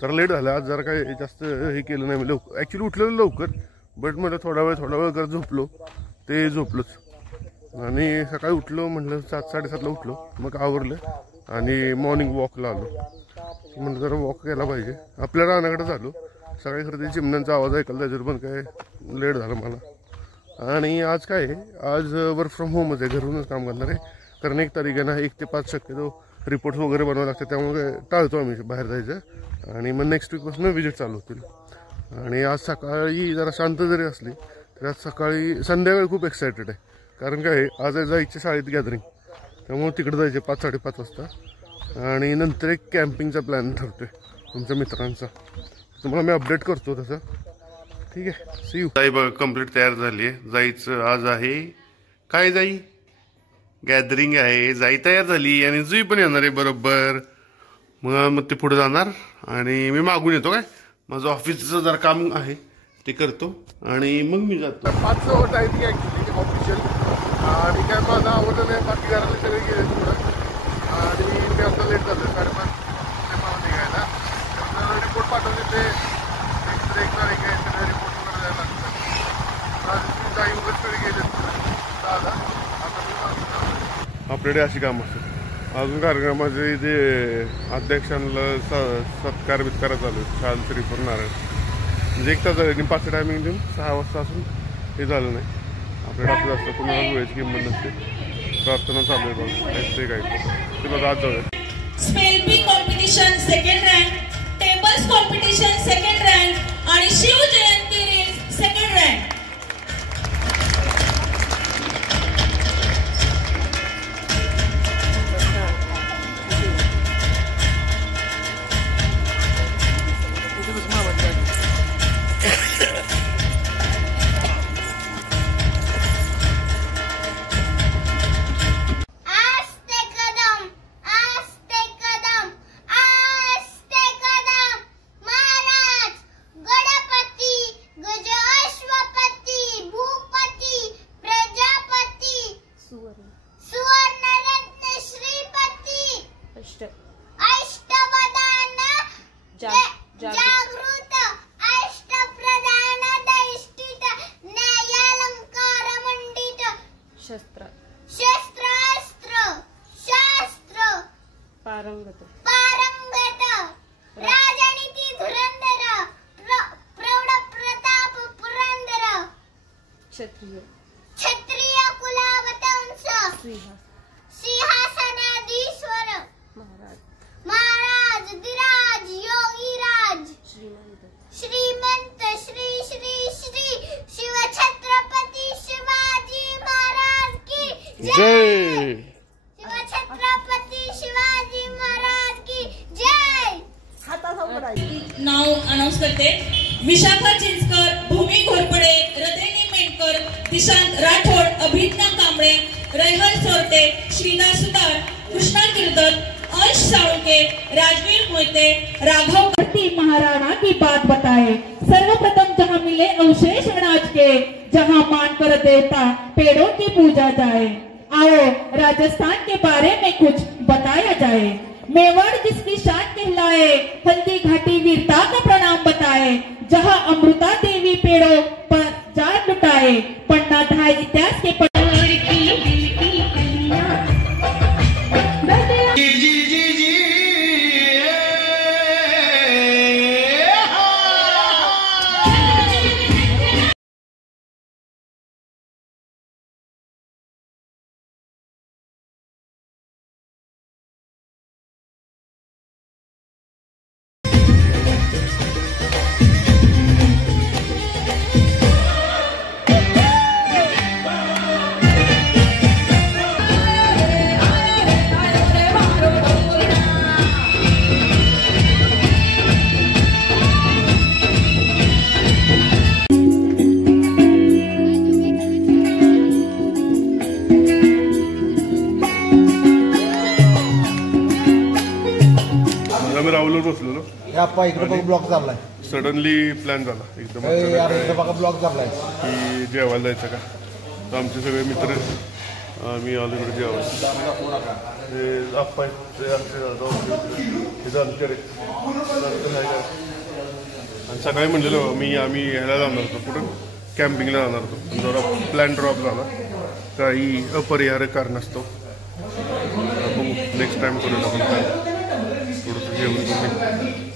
जरा लेट झालं आज, जरा काय जास्त हे केलं नाही मी लवकर. ॲक्च्युली उठलेलं लवकर, बट मध्ये थोडा वेळ करत झोपलो, ते झोपलोच. आणि सकाळी उठलो म्हटलं 7-7:30ला उठलो, मग आवरलं आणि मॉर्निंग वॉकला आलो. म्हटलं जरा वॉक केला पाहिजे. आपल्या रानाकडे झालो सकाळी, खरं ते चिमण्यांचा आवाज ऐकला त्याच्यावर पण काय लेट झालं मला. आणि आज काय आहे, आज वर्क फ्रॉम होमच आहे, घरूनच काम करणार आहे. कारण 1 तारीख आहे ना, 1 ते 5 शक्यतो रिपोर्ट्स वगैरे बनवावे लागतात, त्यामुळे टाळतो आम्ही बाहेर जायचं. आणि मग नेक्स्ट वीकपासून विजिट चालू होतील. आणि आज सकाळी जरा शांत जरी असली तर आज सकाळी संध्याकाळी खूप एक्सायटेड आहे. कारण काय आज आहे जायचे शाळेत गॅदरिंग, त्यामुळे तिकडे जायचे 5-5:30 वाजता. आणि नंतर एक कॅम्पिंगचा प्लॅन ठरतोय तुमच्या मित्रांचा, तुम्हाला मी अपडेट करतो तसं. ठीक आहे, सी यू. जाई बघा कंप्लीट तयार झाली आहे, जायचं आज आहे. काय जाई गॅदरिंग आहे, जाई तयार झाली आणि जुई पण येणार आहे बरोबर. मग ते पुढे जाणार आणि मी मागून येतो, काय माझं ऑफिसचं जरा काम आहे ते करतो आणि मग मी जातो. 5 टायमिंग ॲक्च्युली ऑफिशियल, आणि काय माझं आवडलं नाही, बाकी घरातले सगळे गेले थोडं. आणि ते आता लेट झालं 5:30 मला निघायला. रिपोर्ट पाठवले ते एक तारीख आहे, सगळे रिपोर्ट वगैरे द्यायला लागतात. काही वगैरे सगळे गेले दादा. आता मी आपल्याकडे अशी कामं असतात. अजून कार्यक्रमाचे जे अध्यक्षांना सत्कार बित्कार चालू आहे, छान तरी पण नारायण म्हणजे 1 तास झाले, 5 टायमिंग देऊन 6 वाजता असून हे झालं नाही. आपल्याकडे आपलं असतं कुणाला वेळेची किंमत नसते. प्रार्थना चालू आहे बघ, ते काय ते बघा. आज जाऊया. Spelling competition 2nd rank, tables competition 2nd rank आणि Shiv Jayanti race 2nd rank. जागृत अष्टप्रधान दैष्टित न्यायालंकार मंडित शस्त्र शास्त्र पारंगत राजनीती धुरंधर प्रौढ प्रताप पुरंदर क्षत्रिय कुलावतंस सिंहासनाधीश्वर महाराज धीराज योगीराज श्रीमंत श्री श्री श्री शिवछत्रपती शिवाजी महाराज की जय. शिवछत्रपती शिवाजी महाराज की जय. नाव अनाउन्स करते. विशाखा चिंचकर, भूमी घोरपडे, रजनी मेंढकर, दिशांत राठोड, अभिज्ञा कांबळे, रैहल सोरटे, श्रीदास सुतार, कृष्णा किर्दत, अंश साळुंके, राजवीर मोहिते, राघव महाराणा की बात बताए. सर्वप्रथम जहाँ मिले अवशेष अनाज के, जहाँ मान कर देवता पेड़ों की पूजा जाए. आओ राजस्थान के बारे में कुछ बताया जाए. मेवाड़ जिसकी शान कहलाए, हल्दी घाटी वीरता का प्रणाम बताए. जहाँ अमृता देवी पेड़ों पर जान लुटाए, पन्ना धाय इतिहास के बसलो इकडे ब्लॉक झालाय. सडनली प्लॅन झाला एकदम ब्लॉक झालाय की जेवायला जायचं का. तर आमचे सगळे मित्र आम्ही आलो इकडे जेवायला. हे आप्पा हे सकाळी म्हणलेलो आम्ही ह्याला जाणार होतो कुठं कॅम्पिंगला जाणार होतो पण जरा प्लॅन ड्रॉप झाला काही अपरिहार्य कारणास्तव बघू नेक्स्ट टाइम करूया आपण काय थोडंसं जेवण करून